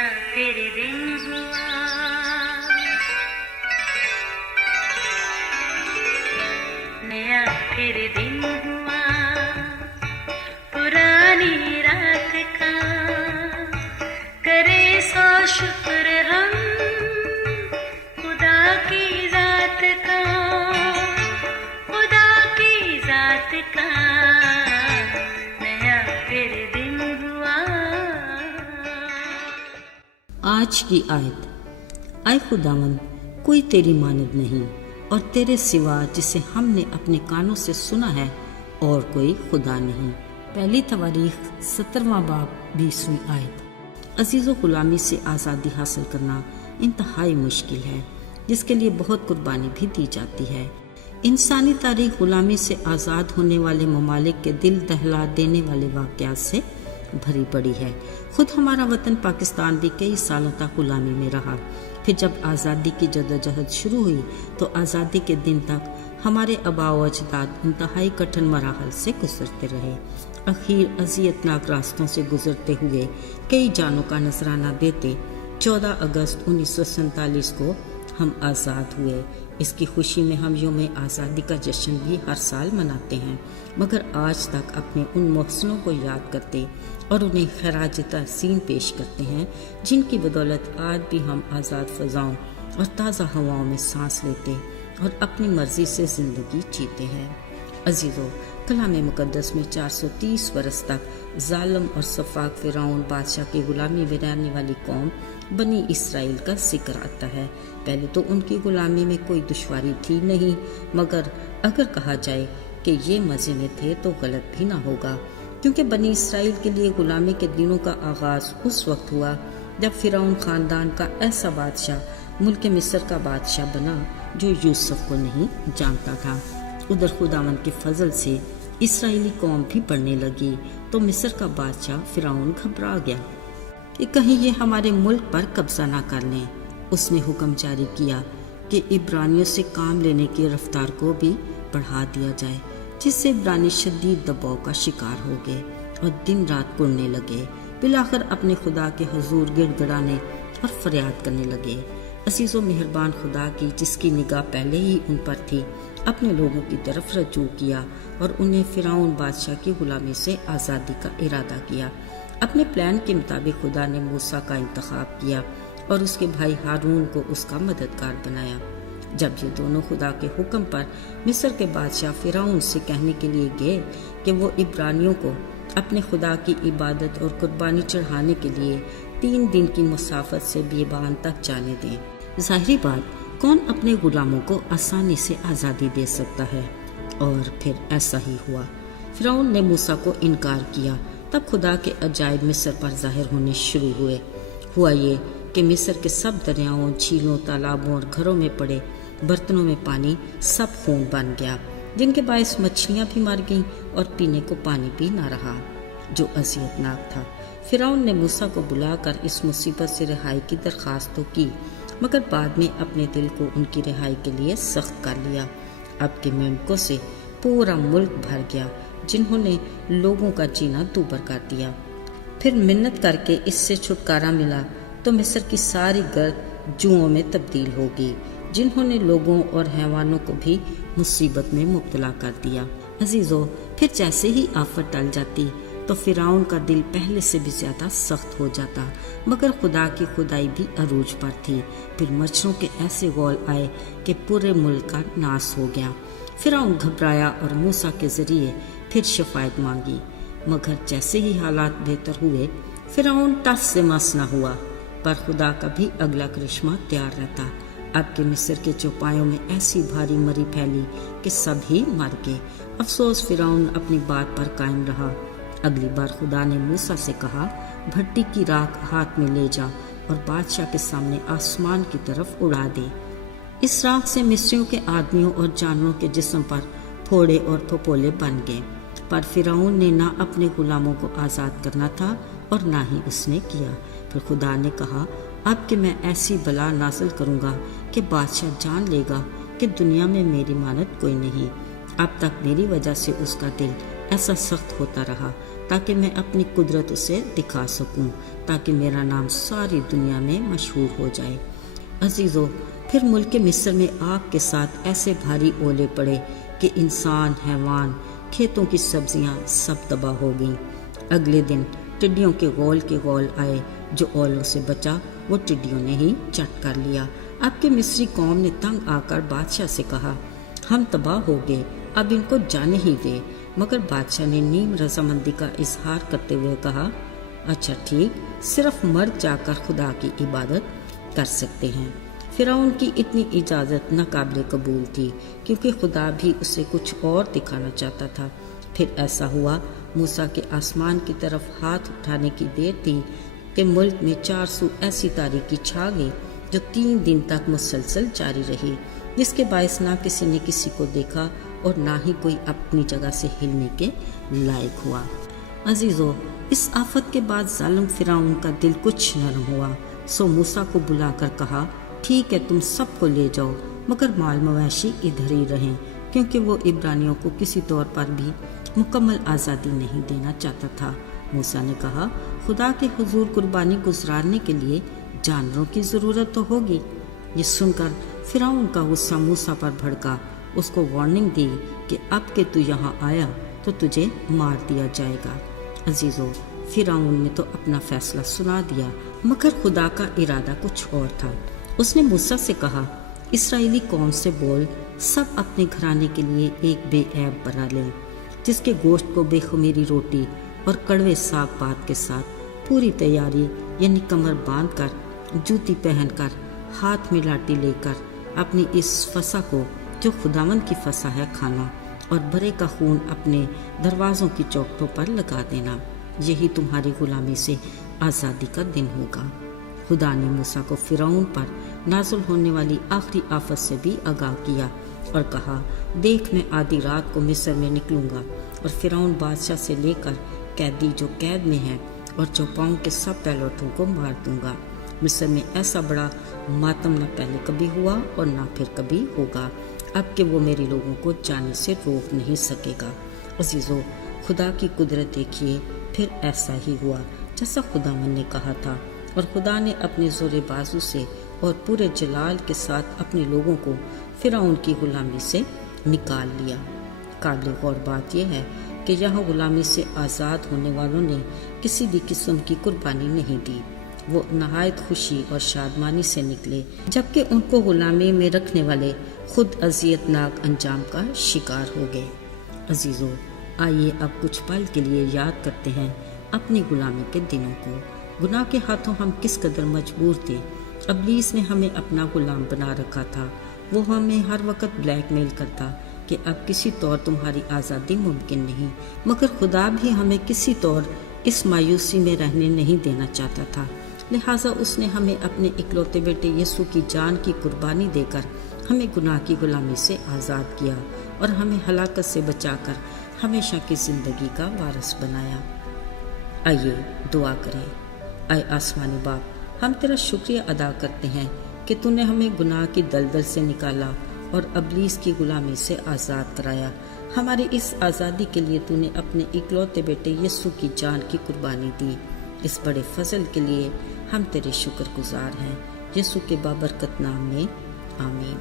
नया फिर दिन हुआ, नया फिर दिन हुआ, पुरानी रात का करे सो शुक्र हम खुदा की जात का, खुदा की जात का नया फिर दिन हुआ। आज की आयत। आए खुदावंद, कोई तेरी मानद नहीं और तेरे सिवा जिसे हमने अपने कानों से सुना है और कोई खुदा नहीं। पहली तवारीख 17वां बाब 20वीं आयत। अजीज़ो, गुलामी से आज़ादी हासिल करना इंतहाई मुश्किल है, जिसके लिए बहुत कुर्बानी भी दी जाती है। इंसानी तारीख गुलामी से आज़ाद होने वाले ममालिक के दिल दहला देने वाले वाक़यात से भरी पड़ी है। खुद हमारा वतन पाकिस्तान भी कई सालों तक गुलामी में रहा। फिर जब आज़ादी की जदोजहद शुरू हुई तो आज़ादी के दिन तक हमारे आबा व अजदाद इंतहाई कठिन मराहल से गुजरते रहे। आखिर अज़ियतनाक रास्तों से गुजरते हुए कई जानों का नजराना देते 14 अगस्त 1947 को हम आज़ाद हुए। इसकी खुशी में हम यौम आज़ादी का जश्न भी हर साल मनाते हैं, मगर आज तक अपने उन मोहसिनों को याद करते और उन्हें खराज तहसीन पेश करते हैं, जिनकी बदौलत आज भी हम आज़ाद फ़ज़ाओं और ताज़ा हवाओं में सांस लेते और अपनी मर्ज़ी से ज़िंदगी जीते हैं। अज़ीज़ों, कलाम मुक़द्दस में 430 बरस तक ज़ालिम और सफ़ाक फ़िरौन बादशाह की ग़ुलामी में रहने वाली कौम बनी इसराइल का जिक्र आता है। पहले तो उनकी ग़ुलामी में कोई दुश्वारी थी नहीं, मगर अगर कहा जाए कि ये मज़े में थे तो गलत भी ना होगा, क्योंकि बनी इसराइल के लिए ग़ुलामी के दिनों का आगाज़ उस वक्त हुआ जब फ़िरौन ख़ानदान का ऐसा बादशाह मुल्क मिस्र का बादशाह बना जो यूसुफ को नहीं जानता था। उधर खुदावंद के फजल से इसराइली कौम भी बढ़ने लगी तो मिस्र का बादशाह फ़िरौन घबरा गया कि कहीं ये हमारे मुल्क पर कब्जा ना कर लें। उसने हुक्म जारी किया कि इब्रानियों से काम लेने की रफ्तार को भी बढ़ा दिया जाए, जिससे इब्रानी शदीद दबाव का शिकार हो गए और दिन रात कुड़ने लगे। बिलाखिर अपने खुदा के हुजूर गिड़गिड़ाने और फरियाद करने लगे। असीज़ो, मेहरबान खुदा की जिसकी निगाह पहले ही उन पर थी, अपने लोगों की तरफ रजू किया और उन्हें फ़िरौन बादशाह की गुलामी से आज़ादी का इरादा किया। अपने प्लान के मुताबिक खुदा ने मूसा का इंतखाब किया और उसके भाई हारून को उसका मददगार बनाया। जब ये दोनों खुदा के हुक्म पर मिस्र के बादशाह फ़िरौन से कहने के लिए गए कि वो इब्रानियों को अपने खुदा की इबादत और कुर्बानी चढ़ाने के लिए 3 दिन की मुसाफत से बियाबान तक जाने दें, ज़ाहिरी बात, कौन अपने गुलामों को आसानी से आज़ादी दे सकता है। और फिर ऐसा ही हुआ। फ़िरौन ने मूसा को इनकार किया। तब खुदा के अजायब मिस्र पर ज़ाहिर होने शुरू हुए। हुआ ये कि मिस्र के सब दरियाओं, झीलों, तालाबों और घरों में पड़े बर्तनों में पानी सब खून बन गया, जिनके बायस मछलियाँ भी मर गईं और पीने को पानी भी ना रहा, जो अज़ियतनाक था। फ़िरौन ने मूसा को बुलाकर इस मुसीबत से रिहाई की दरख्वास्त तो की, मगर बाद में अपने दिल को उनकी रिहाई के लिए सख्त कर लिया। अब के मेमकों से पूरा मुल्क भर गया, जिन्होंने लोगों का जीना दूभर कर दिया। फिर मिन्नत करके इससे छुटकारा मिला तो मिस्र की सारी गर्द जुओं में तब्दील होगी, जिन्होंने लोगों और हैवानों को भी मुसीबत में मुब्तला कर दिया। अजीज़ों, फिर जैसे ही आफत टल जाती तो फ़िरौन का दिल पहले से भी ज़्यादा सख्त हो जाता, मगर खुदा की खुदाई भी अरूज पर थी। फिर मच्छरों के ऐसे गौल आए कि पूरे मुल्क का नाश हो गया। फ़िरौन घबराया और मूसा के ज़रिए फिर शफायत मांगी, मगर जैसे ही हालात बेहतर हुए फ़िरौन टस से मस न हुआ, पर खुदा का भी अगला करिश्मा तैयार रहता। अब के मिस्र के चौपायों में ऐसी भारी मरी फैली कि सब ही मर गए। अफसोस, फ़िरौन अपनी बात पर कायम रहा। अगली बार खुदा ने मूसा से कहा, भट्टी की राख हाथ में ले जा और बादशाह के सामने आसमान की तरफ उड़ा दे। इस राख से मिस्रियों के आदमियों और जानवरों के जिस्म पर फोड़े और फपोले बन गए। पर फ़िरौन ने ना अपने गुलामों को आज़ाद करना था और ना ही उसने किया। फिर खुदा ने कहा, अब कि मैं ऐसी बला नाज़िल करूँगा कि बादशाह जान लेगा कि दुनिया में मेरी मानद कोई नहीं। अब तक मेरी वजह से उसका दिल ऐसा सख्त होता रहा, تاکہ میں اپنی قدرت اسے دکھا سکوں، تاکہ میرا نام ساری دنیا میں مشہور ہو جائے۔ عزیزو، پھر ملک مصر میں آگ کے ساتھ ایسے بھاری اولے پڑے کہ انسان، حیوان، کھیتوں کی سبزیاں سب تباہ ہو گئیں۔ اگلے دن ٹڈیوں کے غول آئے، جو اولوں سے بچا وہ ٹڈیوں نے ہی چٹ کر لیا۔ اب کہ مصری قوم نے تنگ آ کر بادشاہ سے کہا، ہم تباہ ہو گئے، اب ان کو جانے ہی دے۔ مگر بادشاہ نے نیم رضامندی کا اظہار کرتے ہوئے کہا، اچھا ٹھیک، صرف مرد جا کر خدا کی عبادت کر سکتے ہیں۔ فرعون کی اتنی اجازت ناقابل قبول تھی، کیونکہ خدا بھی اسے کچھ اور دکھانا چاہتا تھا۔ پھر ایسا ہوا، موسیٰ کے آسمان کی طرف ہاتھ اٹھانے کی دیر تھی کہ ملک میں 4 سو ایسی تاریکی چھا گئی جو 3 دن تک مسلسل جاری رہی، جس کے باعث نہ کسی نے کسی کو دیکھا اور نہ ہی کوئی اپنی جگہ سے ہلنے کے لائق ہوا۔ عزیزو، اس آفت کے بعد ظالم فرعون کا دل کچھ نرم ہوا، سو موسیٰ کو بلا کر کہا، ٹھیک ہے، تم سب کو لے جاؤ، مگر مال مویشی ادھر ہی رہیں، کیونکہ وہ عبرانیوں کو کسی طور پر بھی مکمل آزادی نہیں دینا چاہتا تھا۔ موسیٰ نے کہا، خدا کے حضور قربانی گزارنے کے لیے جانوروں کی ضرورت تو ہوگی۔ یہ سن کر فرعون کا غصہ موسیٰ پر بھڑکا، اس کو وارننگ دی کہ اب کہ تو یہاں آیا تو تجھے مار دیا جائے گا۔ عزیزو، فرعون نے تو اپنا فیصلہ سنا دیا، مگر خدا کا ارادہ کچھ اور تھا۔ اس نے موسیٰ سے کہا، اسرائیلی قوم سے بول، سب اپنے گھرانے کے لیے ایک بے عیب بنا لیں، جس کے گوشت کو بے خمیری روٹی اور کڑوے ساگ پات کے ساتھ پوری تیاری، یعنی کمر باندھ کر، جوتی پہن کر، ہاتھ میں لاٹھی لے کر، اپنی اس فسح کو جو خداوند کی فسح ہے کھانا، اور برے کا خون اپنے دروازوں کی چوکھٹوں پر لگا دینا۔ یہی تمہاری غلامی سے آزادی کا دن ہوگا۔ خدا نے موسیٰ کو فرعون پر نازل ہونے والی آخری آفت سے بھی آگاہ کیا اور کہا، دیکھ، میں آدھی رات کو مصر میں نکلوں گا اور فرعون بادشاہ سے لے کر قیدی جو قید میں ہیں اور چوپاؤں کے سب پہلوٹوں کو مار دوں گا۔ مصر میں ایسا بڑا ماتم نہ پہلے کبھی ہوا اور نہ پھر کبھی ہوگا، اب کہ وہ میرے لوگوں کو جانے سے روک نہیں سکے گا۔ عزیزو، خدا کی قدرت دیکھیے، پھر ایسا ہی ہوا جیسا خداوند نے کہا تھا، اور خدا نے اپنے زور بازو سے اور پورے جلال کے ساتھ اپنے لوگوں کو فرعون کی غلامی سے نکال لیا۔ قابل غور بات یہ ہے کہ یہاں غلامی سے آزاد ہونے والوں نے کسی بھی قسم کی قربانی نہیں دی، وہ نہایت خوشی اور شادمانی سے نکلے، جبکہ ان کو غلامی میں رکھنے والے خود اذیت ناک انجام کا شکار ہو گئے۔ عزیزو، آئیے اب کچھ پل کے لیے یاد کرتے ہیں اپنی غلامی کے دنوں کو۔ گناہ کے ہاتھوں ہم کس قدر مجبور تھے۔ ابلیس نے ہمیں اپنا غلام بنا رکھا تھا، وہ ہمیں ہر وقت بلیک میل کرتا کہ اب کسی طور تمہاری آزادی ممکن نہیں، مگر خدا بھی ہمیں کسی طور اس مایوسی میں رہنے نہیں دینا چاہتا تھا، لہٰذا اس نے ہمیں اپنے اکلوتے بیٹے یسوع کی جان کی قربانی دے کر ہمیں گناہ کی غلامی سے آزاد کیا اور ہمیں ہلاکت سے بچا کر ہمیشہ کی زندگی کا وارث بنایا۔ آئیے دعا کریں۔ اے آسمانی باپ، ہم تیرا شکریہ ادا کرتے ہیں کہ تو نے ہمیں گناہ کی دلدل سے نکالا اور ابلیس کی غلامی سے آزاد کرایا۔ ہماری اس آزادی کے لیے تو نے اپنے اکلوتے بیٹے یسوع کی جان کی قربانی دی۔ اس بڑے فضل کے لیے ہم تیرے شکر گزار ہیں، یسوع کے بابرکت نام میں، آمین۔